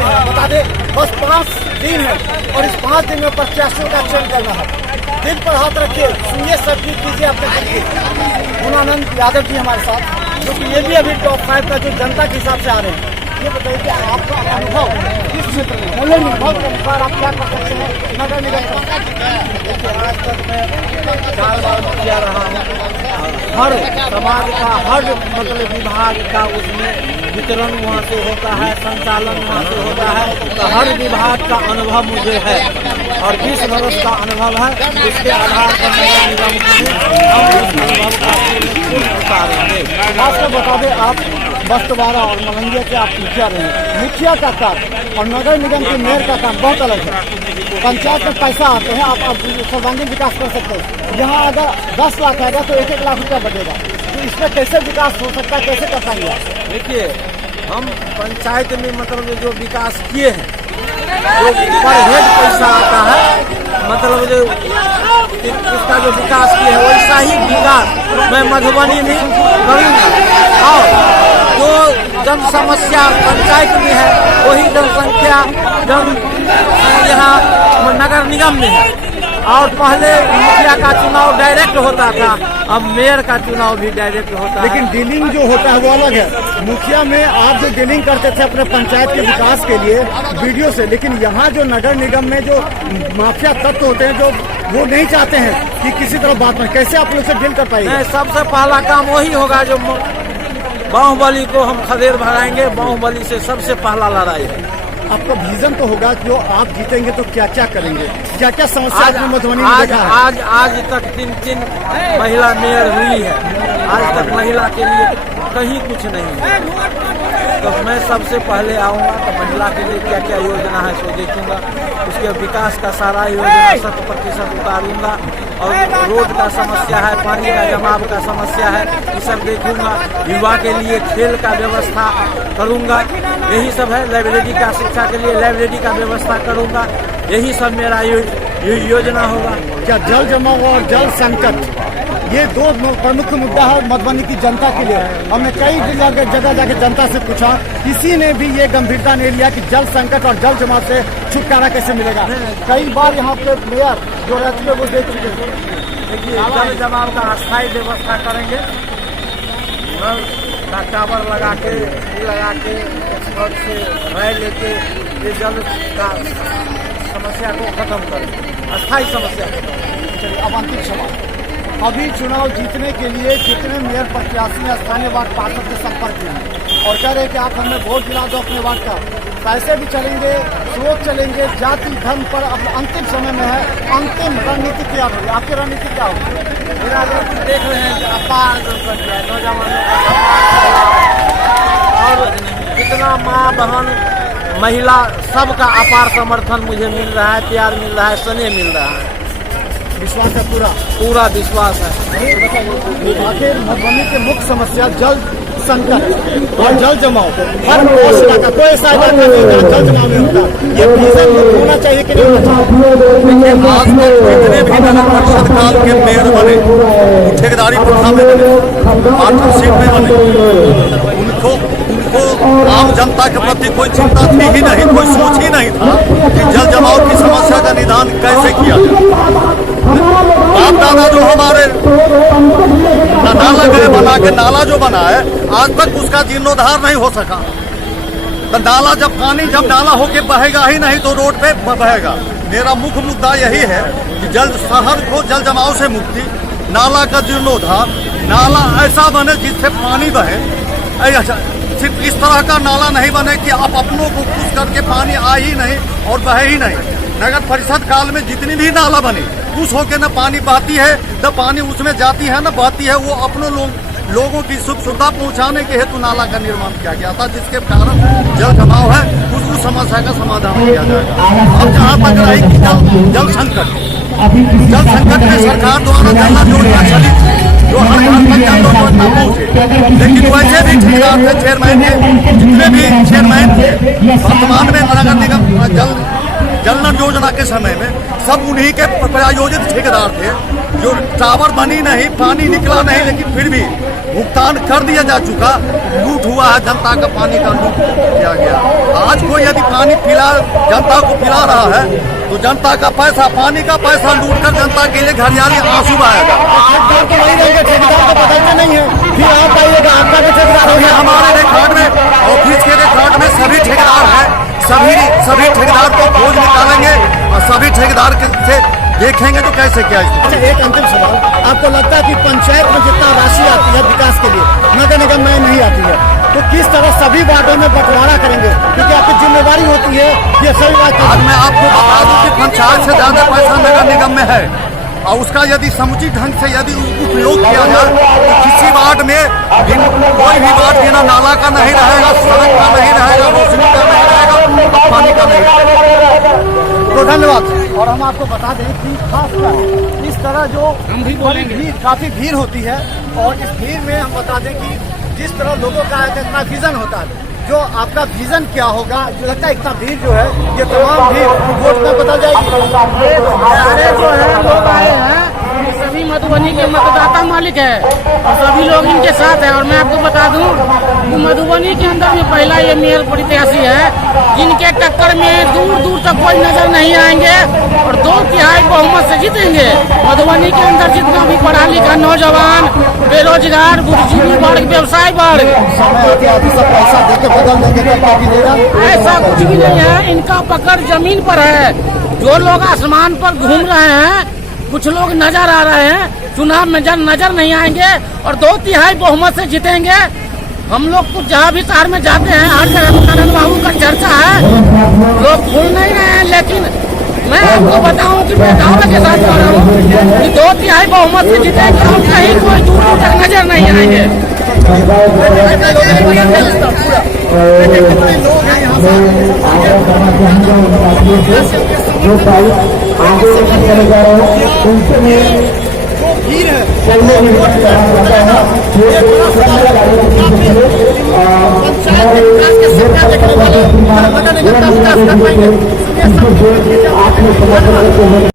चाहते हैं बता दें, बस 5 दिन है और इस 5 दिन में प्रत्याशियों का चयन करना है। दिल पर हाथ रखिए, सुनिए, सब्जी कीजिए अपने दिल की। गुणानंद यादव जी हमारे साथ, जो कि ये भी अभी टॉप 5 का जो जनता के हिसाब से आ रहे हैं। ये बताइए कि आपका अनुभव किस क्षेत्र में, मूल्य अनुभव के अनुसार आप क्या कर सकते हैं नगर निगम का? आज तक मैं 4 बार मुखिया रहा हूँ। हर समाज का हर मतलब विभाग का उसमें वितरण वहाँ से होता है, संचालन वहाँ से होता है, तो हर विभाग का अनुभव मुझे है और 20 वर्ष का अनुभव है। इसके आधार पर नगर निगम में हम उस अनुभव का उतारेंगे। आपको बता दें, आप बस्तवाड़ा और मलंगिया के आप मुखिया रहे हैं। मुखिया का काम और नगर निगम के मेयर का काम बहुत अलग है। पंचायत में पैसा आते हैं, आप सर्वांगीण विकास कर सकते हैं। यहाँ अगर 10 लाख आएगा तो 1-1 लाख रुपया बचेगा, तो इसमें कैसे विकास हो सकता है, कैसे कर पाएंगे? देखिए, हम पंचायत में मतलब जो विकास किए हैं, जो पर हेड पैसा आता है, मतलब जो उसका जो विकास किया है वैसा ही विकास मैं मधुबनी में करूँगा। और जो जन समस्या पंचायत में है वही जनसंख्या यहाँ नगर निगम में है। और पहले मुखिया का चुनाव डायरेक्ट होता था, अब मेयर का चुनाव भी डायरेक्ट होता है। लेकिन डीलिंग जो होता है वो अलग है। मुखिया में आप जो डीलिंग करते थे अपने पंचायत के विकास के लिए वीडियो से, लेकिन यहाँ जो नगर निगम में जो माफिया तत्व होते हैं जो वो नहीं चाहते हैं कि किसी तरह बात में, कैसे आप लोग से डील कर पाएंगे? सबसे पहला काम वही होगा जो बाहुबली को हम खदेड़ भराएंगे। बाहुबली से सबसे पहला लड़ाई है। आपका विजन तो होगा जो आप जीतेंगे तो क्या क्या करेंगे, क्या क्या समस्या आपने मधुबनी में देखा है? आज तक 3 महिला मेयर हुई है। आज तक महिला के लिए कहीं कुछ नहीं है। तो मैं सबसे पहले आऊँगा तो महिला के लिए क्या क्या योजना है सो देखूंगा। उसके विकास का सारा योजना 100% उतारूंगा। और रोड का समस्या है, पानी का जमाव का समस्या है, ये सब देखूंगा। युवा के लिए खेल का व्यवस्था करूंगा, यही सब है। लाइब्रेरी का शिक्षा के लिए लाइब्रेरी का व्यवस्था करूंगा, यही सब मेरा योजना होगा। क्या जल जमाव और जल संकट ये 2 प्रमुख मुद्दा है मधुबनी की जनता के लिए? हमने कई जगह जाके जनता से पूछा, किसी ने भी ये गंभीरता नहीं लिया कि जल संकट और जल जमाव से छुटकारा कैसे मिलेगा। कई बार यहाँ पे मेयर जो रहती है वो देख चुके हैं। देखिए, जल जमाव का अस्थायी व्यवस्था करेंगे, टावर लगा के एक्सपर्ट से राय लेके ये जल का समस्या को खत्म करें, अस्थायी समस्या को। चलिए, अब अंतिम सवाल, अभी चुनाव जीतने के लिए कितने मेयर प्रत्याशी ने स्थानीय वार्ड पार्षद से संपर्क किया और कह रहे हैं कि आप हमें वोट दिला दो अपने वार्ड का? पैसे भी चलेंगे, स्रोत चलेंगे, जाति धर्म पर अब अंतिम समय में है। अंतिम रणनीति क्या होगी, आपकी रणनीति क्या होगी? मेरा देख रहे हैं अपार जनसंख्या है, नौजवानों और कितना माँ बहन महिला सबका अपार समर्थन मुझे मिल रहा है, प्यार मिल रहा है, स्नेह मिल रहा है। विश्वास है, पूरा विश्वास है। आखिर मधुबनी की मुख्य समस्या जल संकट और जल जमाव, हर इलाका कोई ऐसा इलाका नहीं जल जमाव में होता। ये विजन होना चाहिए कि नहीं? आज तक जितने भी नगर परिषद काल के मेयर बने, ठेकेदारी प्रथा में बने, पार्टनरशिप में बने, उनको आम जनता के प्रति कोई चिंता थी ही नहीं, कोई सोच ही नहीं था कि जल जमाव की समस्या का निदान कैसे किया जाए। बाप दादा जो हमारे नाला गए बना के, नाला जो बना है आज तक उसका जीर्णोद्धार नहीं हो सका। तो नाला जब नाला होके बहेगा ही नहीं तो रोड पे बहेगा। मेरा मुख्य मुद्दा यही है कि शहर को जल जमाव से मुक्ति, नाला का जीर्णोद्धार, नाला ऐसा बने जिससे पानी बहे। सिर्फ इस तरह का नाला नहीं बने कि आप अपनों को खुश करके पानी आ ही नहीं और बहे ही नहीं। नगर परिषद काल में जितनी भी नाला बनी, खुश होकर न पानी बहती है, न पानी उसमें जाती है, न बहती है। वो अपनों लोगों की सुख सुविधा पहुंचाने के हेतु नाला का निर्माण किया गया था, जिसके कारण जल जमाव है उस समस्या का समाधान किया जाएगा। अब जहाँ तक रही कि जल संकट में सरकार द्वारा जल योजना चली जो हर घर तक जल योजना पहुंचे, लेकिन वैसे भी ठेकेदार थे, चेयरमैन थे, जितने भी चेयरमैन थे वर्तमान में नगर निगम जल नल योजना के समय में सब उन्हीं के प्रायोजित ठेकेदार थे। जो टावर बनी नहीं, पानी निकला नहीं, लेकिन फिर भी भुगतान कर दिया जा चुका, लूट हुआ है, जनता का पानी का लूट किया गया। आज कोई यदि पानी जनता को पिला रहा है तो जनता का पैसा, पानी का पैसा लूट कर जनता के लिए घरियाली आंसू बहाएगा। नहीं है, फिर आप आइएगा, आपका भी ठेकेदार हो गया। हमारे रिकॉर्ड में, ऑफिस के रिकॉर्ड में सभी ठेकेदार हैं, सभी ठेकेदार को खोज निकालेंगे और सभी ठेकेदार से देखेंगे तो कैसे क्या। अच्छा, एक अंतिम सवाल, आपको लगता है कि पंचायत में जितना राशि आती है विकास के लिए नगर निगम में नहीं आती है, तो किस तरह सभी वार्डों में बंटवारा करेंगे, क्योंकि आपकी जिम्मेदारी होती है ये सभी बात। आज मैं आपको बता दूं कि पंचायत से ज्यादा पैसा नगर निगम में है और उसका यदि समुचित ढंग से यदि उपयोग किया जाए तो किसी वार्ड में कोई भी वार्ड बिना नाला का नहीं रहेगा, सड़क का नहीं रहेगा, रोशनी का नहीं रहेगा, पानी का नहीं रहेगा। तो धन्यवाद। और हम आपको बता दें कि खासकर इस तरह जो हम भी बोलेंगे काफी भीड़ होती है, और इस भीड़ में हम बता दें कि जिस तरह लोगों का इतना विजन होता है, जो आपका विजन क्या होगा, जो लगता है इतना भीड़ जो है ये तमाम भीड़ वोट में बदल जाएगी। सारे जो है लोग आए हैं सभी मधुबनी के मतदाता मालिक है और सभी लोग इनके साथ हैं। और मैं आपको बता दूं कि मधुबनी के अंदर में पहला ये मेयर प्रत्याशी है जिनके टक्कर में दूर दूर तक कोई नजर नहीं आएंगे और 2/3 बहुमत से जीतेंगे। मधुबनी के अंदर जितना भी पढ़ा लिखा नौजवान, बेरोजगार, बुद्धिजीवी वर्ग, व्यवसाय वर्ग, ऐसा कुछ भी नहीं है। इनका पकड़ जमीन पर है। जो लोग आसमान पर घूम रहे हैं, कुछ लोग नजर आ रहे हैं, चुनाव में नजर नहीं आएंगे और 2/3 बहुमत से जीतेंगे। हम लोग तो जहाँ भी शहर में जाते हैं हर जगह करण बाबू का चर्चा है, लोग भूल नहीं रहे हैं। लेकिन मैं आपको बताऊं कि मैं दावे के साथ कह रहा हूँ कि 2/3 बहुमत से जीतेंगे और कहीं कोई दूर दूर तक नजर नहीं आएंगे। भीड़ है पंचायत